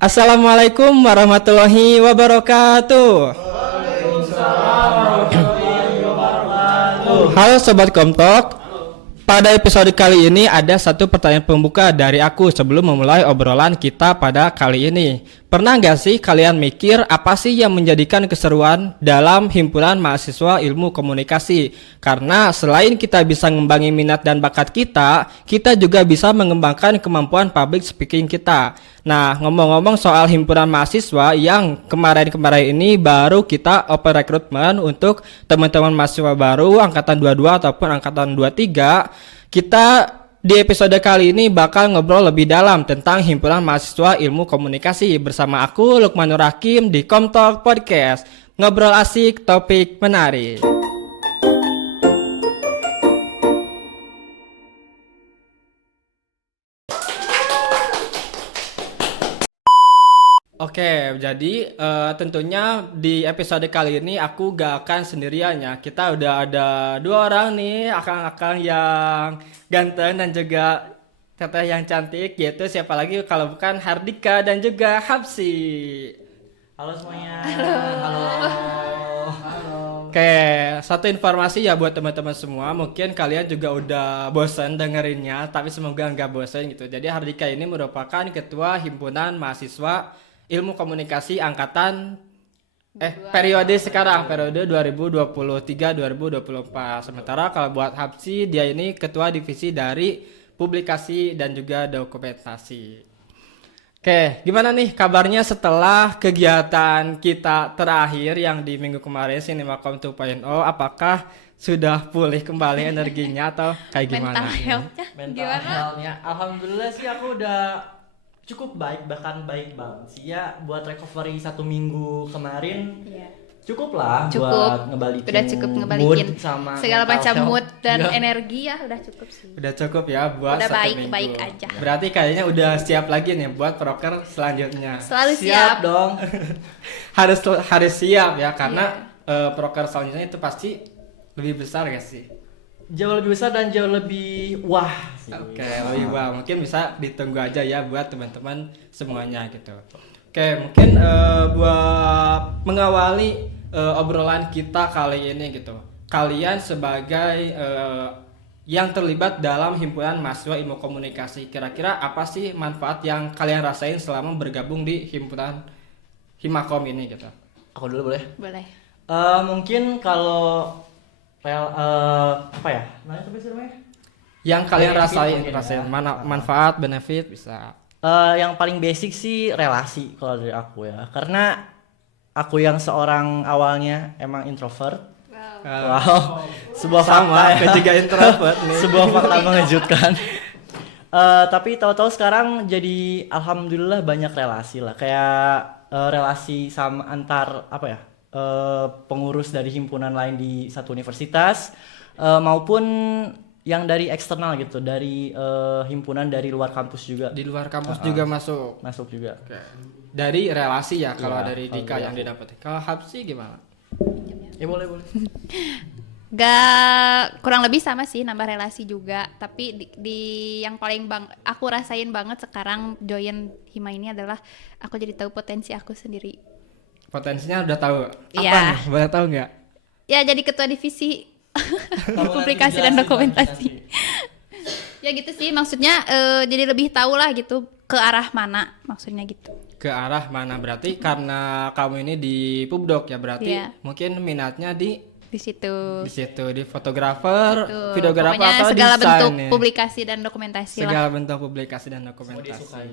Assalamualaikum warahmatullahi wabarakatuh. Halo Sobat Komtok. Pada episode kali ini ada satu pertanyaan pembuka dari aku sebelum memulai obrolan kita pada kali ini. Pernah nggak sih kalian mikir apa sih yang menjadikan keseruan dalam himpunan mahasiswa ilmu komunikasi? Karena selain kita bisa mengembangin minat dan bakat kita juga bisa mengembangkan kemampuan public speaking kita. Nah, ngomong-ngomong soal himpunan mahasiswa yang kemarin-kemarin ini baru kita open recruitment untuk teman-teman mahasiswa baru angkatan 22 ataupun angkatan 23, kita di episode kali ini bakal ngobrol lebih dalam tentang himpunan mahasiswa ilmu komunikasi bersama aku Lukmanur Hakim di Komtalk Podcast. Ngobrol asik, topik menarik. Oke, jadi tentunya di episode kali ini aku gak akan sendirian ya. Kita udah ada dua orang nih, akang-akang yang ganteng dan juga teteh yang cantik, yaitu siapa lagi kalau bukan Hardika dan juga Hapsi. Halo semuanya. Halo. Halo. Oke, satu informasi ya buat teman-teman semua, mungkin kalian juga udah bosan dengerinnya, tapi semoga nggak bosan gitu. Jadi Hardika ini merupakan ketua himpunan mahasiswa ilmu komunikasi angkatan periode sekarang, periode 2023-2024. Sementara kalau buat Hapsi, dia ini ketua divisi dari publikasi dan juga dokumentasi. Oke, gimana nih kabarnya setelah kegiatan kita terakhir yang di minggu kemarin Cinemacom 2.0? Apakah sudah pulih kembali energinya atau kayak gimana? Mental health-nya Mental gimana? health-nya alhamdulillah sih aku udah cukup baik, bahkan baik banget sih ya. Buat recovery 1 minggu kemarin Iya. cukup lah Cukup. buat ngebalikin Udah cukup ngebalikin mood sama segala mental macam health. mood dan Iya. energi ya udah cukup sih. Udah cukup ya buat Udah 1 baik-baik minggu. aja. Berarti kayaknya udah siap lagi nih buat proker selanjutnya. Selalu Siap siap. dong. harus siap ya karena Iya. proker selanjutnya itu pasti lebih besar gak sih? Jauh lebih besar dan jauh lebih wah sih. Oke, lebih wah mungkin bisa ditunggu aja ya buat teman-teman semuanya gitu. Oke, mungkin buat mengawali obrolan kita kali ini gitu. Kalian sebagai yang terlibat dalam himpunan mahasiswa ilmu komunikasi, kira-kira apa sih manfaat yang kalian rasain selama bergabung di himpunan Himakom ini gitu? Aku dulu boleh? Boleh. Mungkin kalau apa ya? Namanya apa sih namanya? Yang kalian Benefit rasain, mungkin ya. mana manfaat, benefit bisa. Yang paling basic sih relasi kalau dari aku ya, karena aku yang seorang awalnya emang introvert. Wow, sebuah Sama, fakta aku ya. juga introvert nih. Sebuah fakta mengejutkan. Tapi tahu-tahu sekarang jadi alhamdulillah banyak relasi lah, kayak relasi sama antar apa ya, pengurus dari himpunan lain di satu universitas maupun yang dari eksternal gitu, dari himpunan dari luar kampus juga. Di luar kampus juga masuk. juga. Oke. Dari relasi ya kalau Iya, dari kalau Dika dari yang aku. didapetin. Kalau Hapsi gimana? Ya boleh. Gak kurang lebih sama sih, nambah relasi juga. Tapi di yang paling aku rasain banget sekarang join Hima ini adalah aku jadi tahu potensi aku sendiri. Potensinya udah tahu. Apa Iya. nih? Boleh tahu nggak? Ya jadi ketua divisi Kamu publikasi nanti dan jelasin dokumentasi. Ya gitu sih, maksudnya jadi lebih tahu lah gitu ke arah mana maksudnya gitu. Ke arah mana berarti karena kamu ini di Pubdoc ya berarti Iya. mungkin minatnya di Di situ. situ di fotografer, Tuh, videografer pokoknya atau segala desain bentuk nih? publikasi dan dokumentasi lah. Segala bentuk publikasi dan Semua dokumentasi. disukai.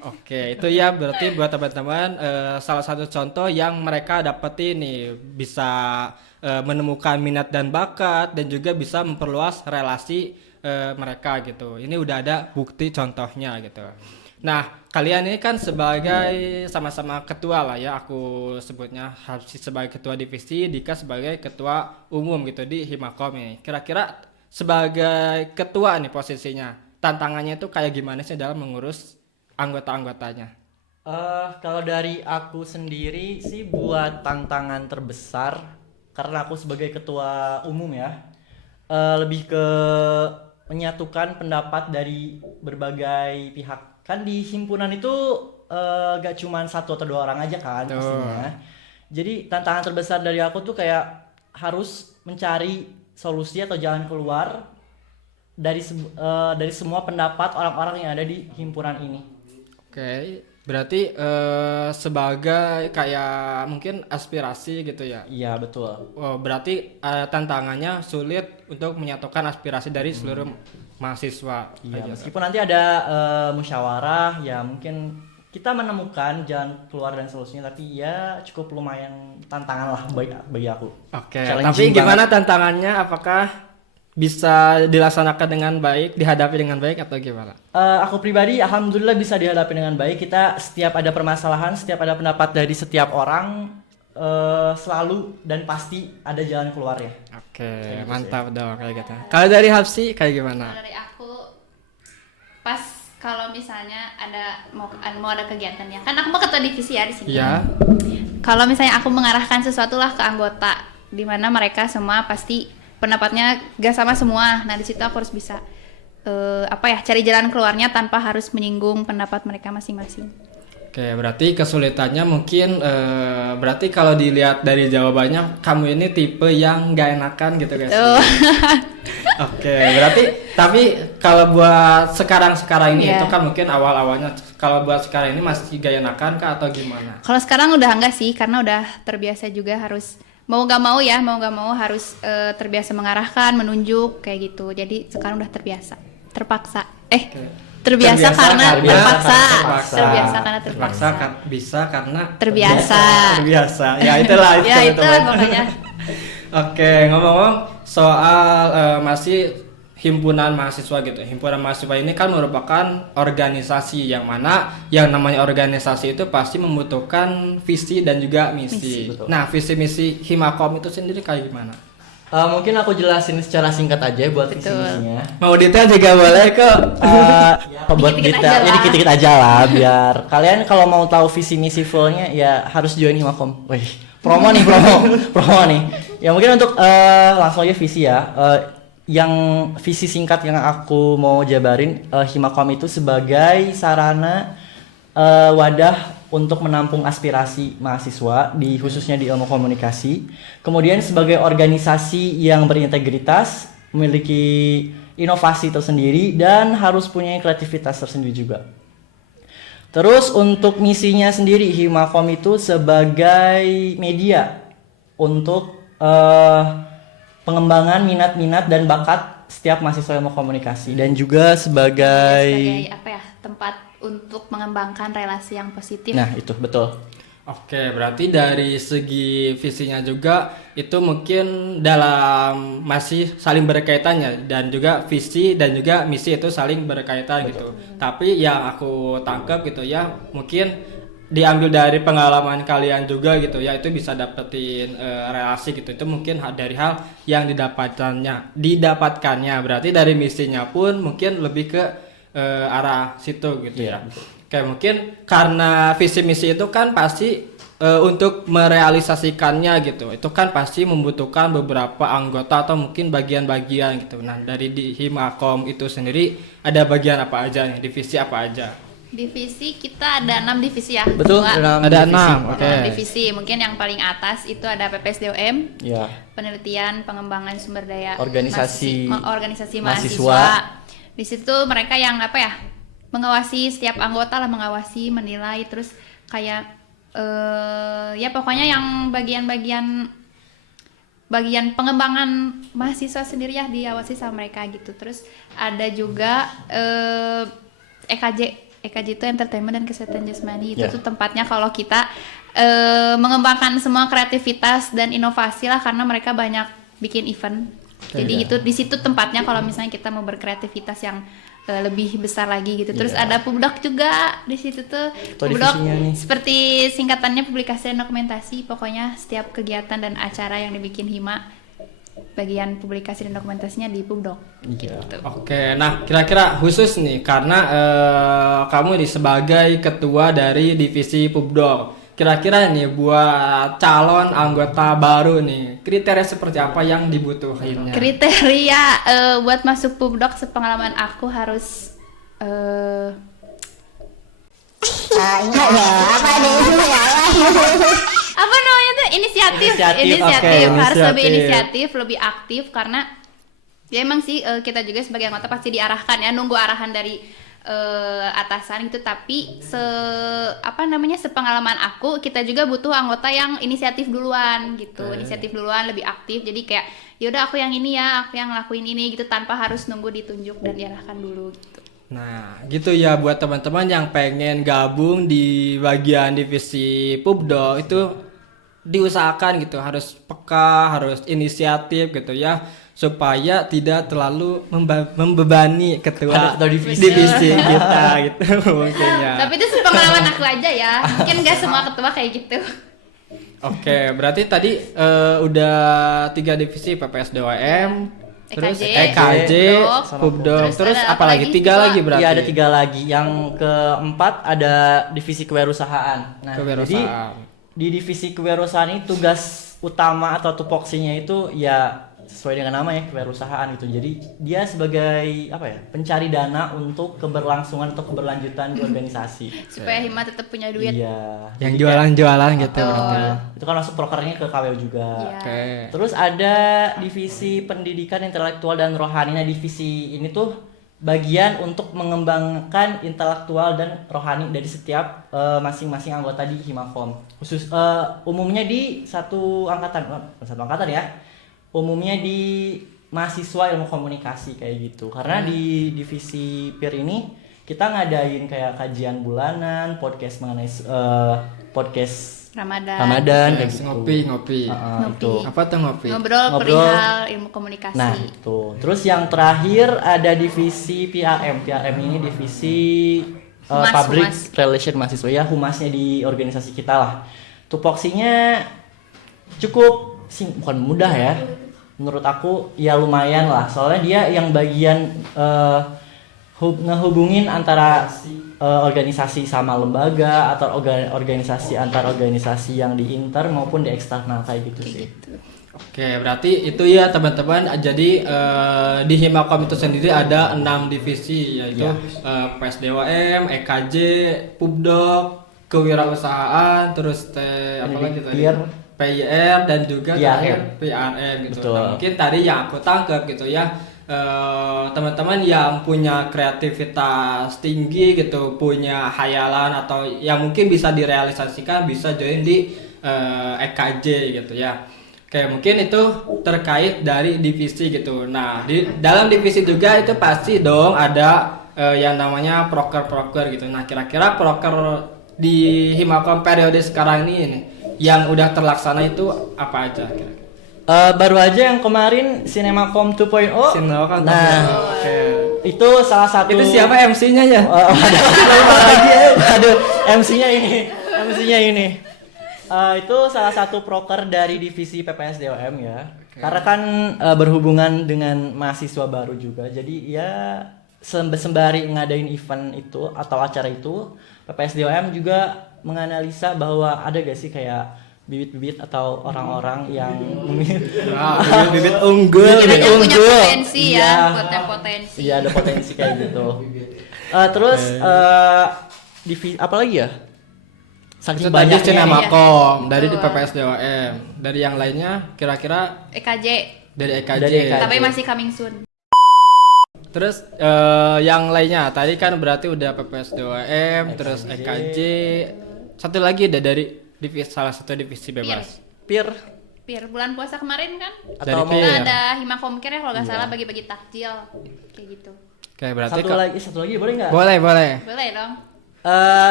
Oke, itu ya berarti buat teman-teman salah satu contoh yang mereka dapetin nih bisa menemukan minat dan bakat dan juga bisa memperluas relasi mereka gitu. Ini udah ada bukti contohnya gitu. Nah, kalian ini kan sebagai sama-sama ketua lah ya, aku sebutnya Hapsi sebagai ketua divisi, Dika sebagai ketua umum gitu di Himakom ini. Kira-kira sebagai ketua nih posisinya, tantangannya itu kayak gimana sih dalam mengurus anggota-anggotanya? Kalau dari aku sendiri sih buat tantangan terbesar karena aku sebagai ketua umum ya, lebih ke menyatukan pendapat dari berbagai pihak. Kan di himpunan itu gak cuman satu atau dua orang aja kan Betul. pastinya. Jadi tantangan terbesar dari aku tuh kayak harus mencari solusi atau jalan keluar dari semua pendapat orang-orang yang ada di himpunan ini. Oke, berarti sebagai kayak mungkin aspirasi gitu ya. Iya betul. Oh, berarti tantangannya sulit untuk menyatukan aspirasi dari seluruh mahasiswa. Iya, Aja. meskipun nanti ada musyawarah ya mungkin kita menemukan jalan keluar dan solusinya, tapi ya cukup lumayan tantangan lah bagi aku. Oke, Challenging tapi gimana tantangannya? Apakah bisa dilaksanakan dengan baik, dihadapi dengan baik atau gimana? Aku pribadi alhamdulillah bisa dihadapi dengan baik. Kita setiap ada permasalahan, setiap ada pendapat dari setiap orang selalu dan pasti ada jalan keluarnya. Oke, mantap dong kayak gitu. Kalau dari Hapsi kayak gimana? Kalau dari aku pas kalau misalnya mau ada kegiatan ya, kan aku mau ketua divisi ya di sini. Iya. Kalau misalnya aku mengarahkan sesuatu lah ke anggota, di mana mereka semua pasti pendapatnya gak sama semua. Nah di situ aku harus bisa cari jalan keluarnya tanpa harus menyinggung pendapat mereka masing-masing. Oke, berarti kesulitannya mungkin berarti kalau dilihat dari jawabannya kamu ini tipe yang nggak enakan gitu guys. Oke, berarti tapi kalau buat sekarang ini Iya. itu kan mungkin awal-awalnya. Kalau buat sekarang ini masih gak enakan kah atau gimana? Kalau sekarang udah enggak sih, karena udah terbiasa juga harus mau gak mau harus terbiasa mengarahkan, menunjuk kayak gitu. Jadi sekarang udah terpaksa. Terbiasa karena terpaksa. Terbiasa karena terpaksa. Bisa karena Terbiasa. terbiasa. Ya itulah itu. Ya itu teman-teman. pokoknya. Oke, ngomong-ngomong soal masih himpunan mahasiswa gitu. Himpunan mahasiswa ini kan merupakan organisasi yang mana yang namanya organisasi itu pasti membutuhkan visi dan juga misi. Betul. Nah, visi misi Himakom itu sendiri kayak gimana? Mungkin aku jelasin secara singkat aja buat visi-misinya. Mau detail juga boleh kok. Buat Dikit-dikit detail, aja ya lah. dikit-dikit aja lah biar kalian kalau mau tahu visi misi fullnya ya harus join Himakom. Wih, promo nih promo nih. Ya mungkin untuk langsung aja visi ya. Yang visi singkat yang aku mau jabarin, Himakom itu sebagai sarana wadah untuk menampung aspirasi mahasiswa khususnya di ilmu komunikasi. Kemudian sebagai organisasi yang berintegritas, memiliki inovasi tersendiri dan harus punya kreativitas tersendiri juga. Terus untuk misinya sendiri, Himakom itu sebagai media untuk pengembangan minat-minat dan bakat setiap mahasiswa ilmu komunikasi dan juga sebagai Tempat untuk mengembangkan relasi yang positif. nah itu betul. Oke, berarti dari segi visinya juga itu mungkin dalam masih saling berkaitannya dan juga visi dan juga misi itu saling berkaitan gitu. Tapi yang aku tangkap gitu ya, mungkin diambil dari pengalaman kalian juga gitu ya, itu bisa dapetin relasi gitu. Itu mungkin dari hal yang didapatkannya. Berarti dari misinya pun mungkin lebih ke arah situ gitu ya. Kayak mungkin karena visi misi itu kan pasti untuk merealisasikannya gitu, itu kan pasti membutuhkan beberapa anggota atau mungkin bagian-bagian gitu. Nah dari di Himakom itu sendiri ada bagian apa aja nih, divisi apa aja? Divisi kita ada 6 divisi ya. Betul, Ketua. Ada divisi. 6, oke. 6 divisi. Mungkin yang paling atas itu ada PPSDOM, Ya. penelitian pengembangan sumber daya Organisasi organisasi mahasiswa. mahasiswa. Di situ mereka yang mengawasi setiap anggota lah, mengawasi, menilai, terus kayak ya pokoknya yang bagian pengembangan mahasiswa sendiri ya diawasi sama mereka gitu. Terus ada juga EKJ itu entertainment dan kesehatan jasmani. Itu Ya. tuh tempatnya kalau kita mengembangkan semua kreativitas dan inovasi lah, karena mereka banyak bikin event. Jadi itu di situ tempatnya kalau misalnya kita mau berkreativitas yang lebih besar lagi gitu. Terus ada Pubdoc juga di situ tuh. Ketua Pubdoc divisinya nih. seperti singkatannya publikasi dan dokumentasi. Pokoknya setiap kegiatan dan acara yang dibikin Hima, bagian publikasi dan dokumentasinya di Pubdoc. Gitu. Oke, nah kira-kira khusus nih karena kamu ini sebagai ketua dari divisi Pubdoc. Kira-kira nih buat calon anggota baru nih, kriteria seperti apa yang dibutuhinnya? Kriteria buat masuk Pubdoc sepengalaman aku harus Apa nih? Apa namanya tuh inisiatif Oke, harus lebih inisiatif. inisiatif, lebih aktif karena ya emang sih kita juga sebagai anggota pasti diarahkan ya, nunggu arahan dari atasan gitu, tapi sepengalaman aku, kita juga butuh anggota yang inisiatif duluan gitu, inisiatif duluan, lebih aktif. Jadi kayak yaudah aku yang ini ya, aku yang ngelakuin ini gitu, tanpa harus nunggu ditunjuk dan diarahkan dulu gitu. Nah, gitu ya buat teman-teman yang pengen gabung di bagian divisi Pubdo itu diusahakan gitu, harus peka, harus inisiatif gitu ya, supaya tidak terlalu membebani ketua Ketua divisi. divisi kita gitu mungkin ya. Tapi itu sepengalaman aku aja ya, mungkin gak semua ketua kayak gitu. Oke, berarti tadi udah 3 divisi PPS DOM, terus EKJ, EKJ, Pubdoc, Pubdoc, terus ada apa lagi? 3 lagi berarti. Iya, ada 3 lagi. Yang keempat ada divisi kewirausahaan. Nah, Kewirausahaan. jadi di divisi kewirausahaan ini tugas utama atau tupoksinya itu ya sesuai dengan namanya, kewirausahaan gitu. Jadi dia sebagai pencari dana untuk keberlangsungan atau keberlanjutan di organisasi. supaya Hima tetap punya duit. Iya. Yang Jadi jualan-jualan gitu Betul. berarti. itu kan masuk prokernya ke KW juga. Iya. Oke. Terus ada divisi pendidikan intelektual dan rohani. Nah, divisi ini tuh bagian untuk mengembangkan intelektual dan rohani dari setiap masing-masing anggota di Himakom. Khusus umumnya di satu angkatan ya. Umumnya di mahasiswa ilmu komunikasi kayak gitu. Karena di divisi PIR ini kita ngadain kayak kajian bulanan, podcast mengenai podcast Ramadan kayak gitu. Ngopi. Ngopi. Itu. Apa tuh ngopi? Ngobrol perihal ilmu komunikasi. Nah, itu. Terus yang terakhir ada divisi PRM. PRM ini divisi Humas, Public humas. Relation mahasiswa ya, humasnya di organisasi kita lah. Tupoksinya cukup bukan mudah ya. Menurut aku ya lumayan lah. Soalnya dia yang bagian ngehubungin antara organisasi sama lembaga atau organisasi antar organisasi yang di inter maupun di eksternal kayak gitu sih. Oke, berarti itu ya teman-teman. Jadi di Himakom itu sendiri ada 6 divisi, yaitu PSDOM, EKJ, Pubdoc, kewirausahaan, terus apa lagi tadi? PIR dan juga PRM gitu. Betul. Nah, mungkin tadi yang aku tangkap gitu ya, teman-teman yang punya kreativitas tinggi gitu, punya hayalan atau yang mungkin bisa direalisasikan, bisa join di EKJ gitu ya. Oke, mungkin itu terkait dari divisi gitu. Nah, di dalam divisi juga itu pasti dong ada yang namanya proker gitu. Nah, kira-kira proker di Himakom periode sekarang ini yang udah terlaksana itu apa aja kira-kira? Baru aja yang kemarin Cinemakom 2.0. Sinemakom. Nah, Oke. itu salah satu. Itu siapa MC-nya ya? Aduh, MC-nya ini. Itu salah satu proker dari divisi PPS DOM ya. Karena kan berhubungan dengan mahasiswa baru juga. Jadi ya sembari ngadain event itu atau acara itu, PPS DOM juga menganalisa bahwa ada gak sih kayak bibit-bibit atau orang-orang yang Bibit unggul. Kiranya punya unggul. potensi ya, Iya. punya potensi. Iya, ada potensi kayak gitu. Terus apa lagi ya? Saking Itu tadi banyaknya Cinemakom dari di Betul. PPS DOM. Dari yang lainnya kira-kira EKJ, dari EKJ. Dari EKJ. tapi masih coming soon. Terus yang lainnya tadi kan berarti udah PPS DOM, terus EKJ. Satu lagi ada dari salah satu divisi bebas. PIR PIR bulan puasa kemarin kan atau Dari kita PIR. ada Himakom Care ya kalau nggak Iya. salah, bagi-bagi takjil kayak gitu. Oke, berarti satu lagi boleh nggak? boleh. Boleh dong.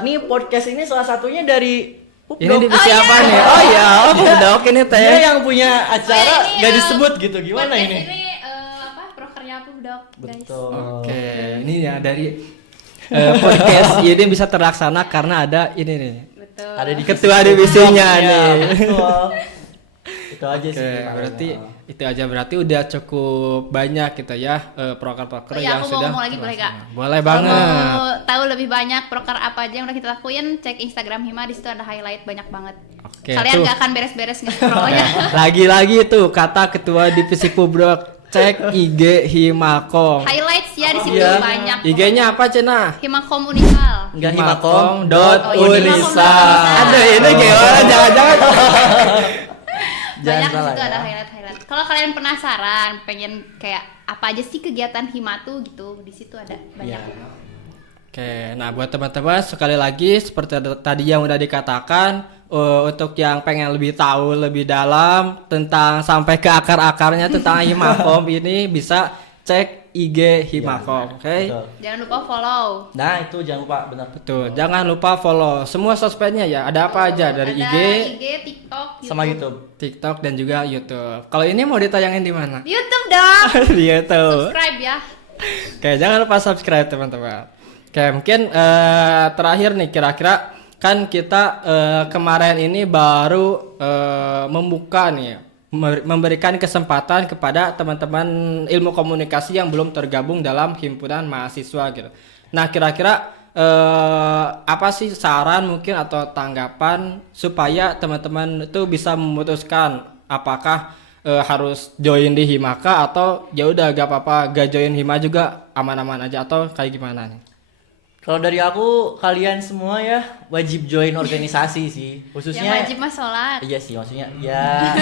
Nih podcast ini salah satunya dari Ini Pubdoc. divisi apa nih? Oh iya, Pubdoc ini teh. Dia yang punya acara Oh, ini, nggak disebut gitu, gimana podcast ini? Ini prokernya Pubdoc, guys. Betul. Oke, ini ya dari podcast ini bisa terlaksana karena ada ini nih. Betul. Ada di Ketua divisinya Iya, nih. betul. Itu aja Oke, sih. kita berarti ada. itu aja berarti udah cukup banyak gitu ya proker-proker Oh iya, yang aku mau sudah ngomong lagi, boleh nggak? Boleh Kalau banget. mau tahu lebih banyak proker apa aja yang udah kita lakuin, cek Instagram Hima, di situ ada highlight banyak banget. Oke, Kalian tuh. nggak akan beres-beres nge-scrollnya. Lagi-lagi tuh kata ketua divisi Pubdoc cek IG Himakom. Highlights ya di situ Iya. banyak. IG-nya apa Cina? Himakom Unikal. Enggak Himakom Himakom. dot Oh, iya, Unisa. Himakom.Unisa. Aduh ini gimana? Jangan-jangan. Jangan Banyak di salah situ ya. ada highlight. Kalau kalian penasaran, pengen kayak apa aja sih kegiatan Hima tuh gitu, di situ ada banyak. Iya. Oke, nah buat teman-teman sekali lagi seperti tadi yang udah dikatakan, untuk yang pengen lebih tahu lebih dalam tentang sampai ke akar-akarnya tentang Himakom ini bisa cek IG Himakom, oke? Betul. Jangan lupa follow. Nah, itu jangan lupa benar. Betul. Jangan lupa follow semua sosmednya ya. Ada apa aja dari Ada IG, TikTok, Sama YouTube. TikTok dan juga YouTube. Kalau ini mau ditayangin di mana? Di YouTube dong. Di YouTube. Subscribe ya. Oke, jangan lupa subscribe teman-teman. Oke, mungkin terakhir nih kira-kira kan kita kemarin ini baru membuka nih memberikan kesempatan kepada teman-teman ilmu komunikasi yang belum tergabung dalam himpunan mahasiswa gitu. Nah, kira-kira apa sih saran mungkin atau tanggapan supaya teman-teman itu bisa memutuskan apakah harus join di Himaka atau ya udah gak apa-apa gak join Hima juga aman-aman aja atau kayak gimana nih? Kalau dari aku, kalian semua ya wajib join organisasi sih. Khususnya Yang wajib mah sholat. Iya sih, maksudnya ya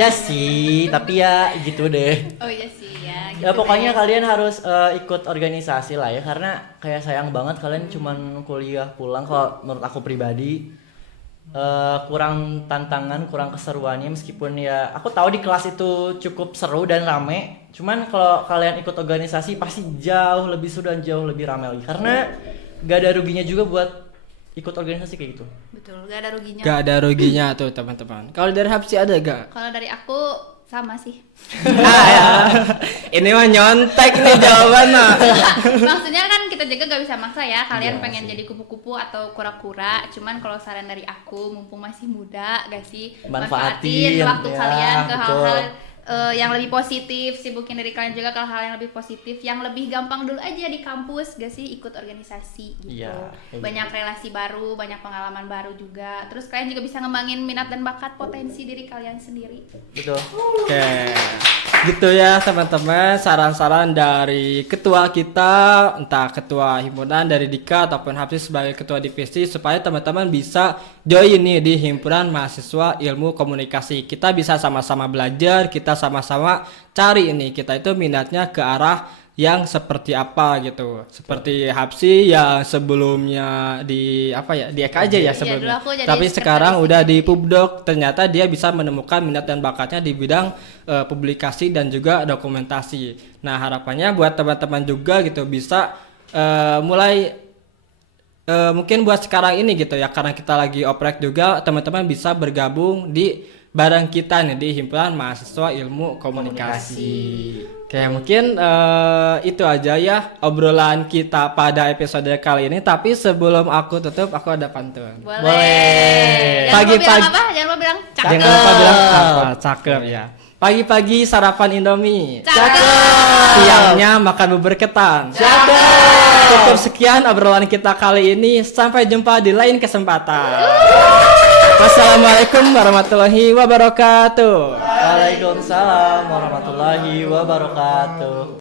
iya sih, tapi ya gitu deh. Oh iya sih ya. Ya gitu pokoknya deh. kalian harus ikut organisasi lah ya, karena kayak sayang banget kalian cuman kuliah pulang. Kalau menurut aku pribadi kurang tantangan, kurang keseruannya, meskipun ya aku tahu di kelas itu cukup seru dan rame. Cuman kalau kalian ikut organisasi pasti jauh lebih seru dan jauh lebih rame lagi, karena gak ada ruginya juga buat ikut organisasi kayak gitu. Betul, gak ada ruginya. Gak ada ruginya tuh teman-teman. Kalau dari Hapsi ada gak? Kalau dari aku sama sih. Ini mah nyontek nih jawabannya. Maksudnya kan kita juga gak bisa maksa ya. Kalian Iya pengen sih. jadi kupu-kupu atau kura-kura. Cuman kalau saran dari aku, mumpung masih muda, gak sih? Manfaatin, waktu ya, kalian ke betul. hal-hal yang lebih positif. Sibukin diri kalian juga ke hal yang lebih positif. Yang lebih gampang dulu aja di kampus, gak sih? Ikut organisasi gitu. Iya, kayak Banyak relasi baru, banyak pengalaman baru juga. Terus kalian juga bisa ngembangin minat dan bakat potensi diri kalian sendiri. Betul. Oke, gitu ya teman-teman saran-saran dari ketua kita, entah ketua himpunan dari Dika ataupun Hapsi sebagai ketua divisi supaya teman-teman bisa join nih di himpunan mahasiswa ilmu komunikasi. Kita bisa sama-sama belajar, kita sama-sama cari ini kita itu minatnya ke arah yang seperti apa gitu. Seperti Hapsi yang sebelumnya di apa ya? Di Eka aja ya sebelumnya. dulu aku jadi Tapi sekarang sekretaris udah di divisi. Pubdoc, ternyata dia bisa menemukan minat dan bakatnya di bidang publikasi dan juga dokumentasi. Nah, harapannya buat teman-teman juga gitu bisa mulai mungkin buat sekarang ini gitu ya, karena kita lagi oprek juga, teman-teman bisa bergabung di bareng kita nih di himpunan mahasiswa ilmu komunikasi. Oke, mungkin itu aja ya obrolan kita pada episode kali ini. Tapi sebelum aku tutup, aku ada pantun. Boleh. Jangan lupa Pagi-pagi. bilang apa? Jangan lupa bilang cakep. Jangan lupa bilang apa, cakep ya. Pagi-pagi sarapan Indomie. Cakep. Siangnya makan bubur ketan. Cakep. Cukup sekian obrolan kita kali ini. Sampai jumpa di lain kesempatan. Wassalamualaikum warahmatullahi wabarakatuh. Waalaikumsalam warahmatullahi wabarakatuh.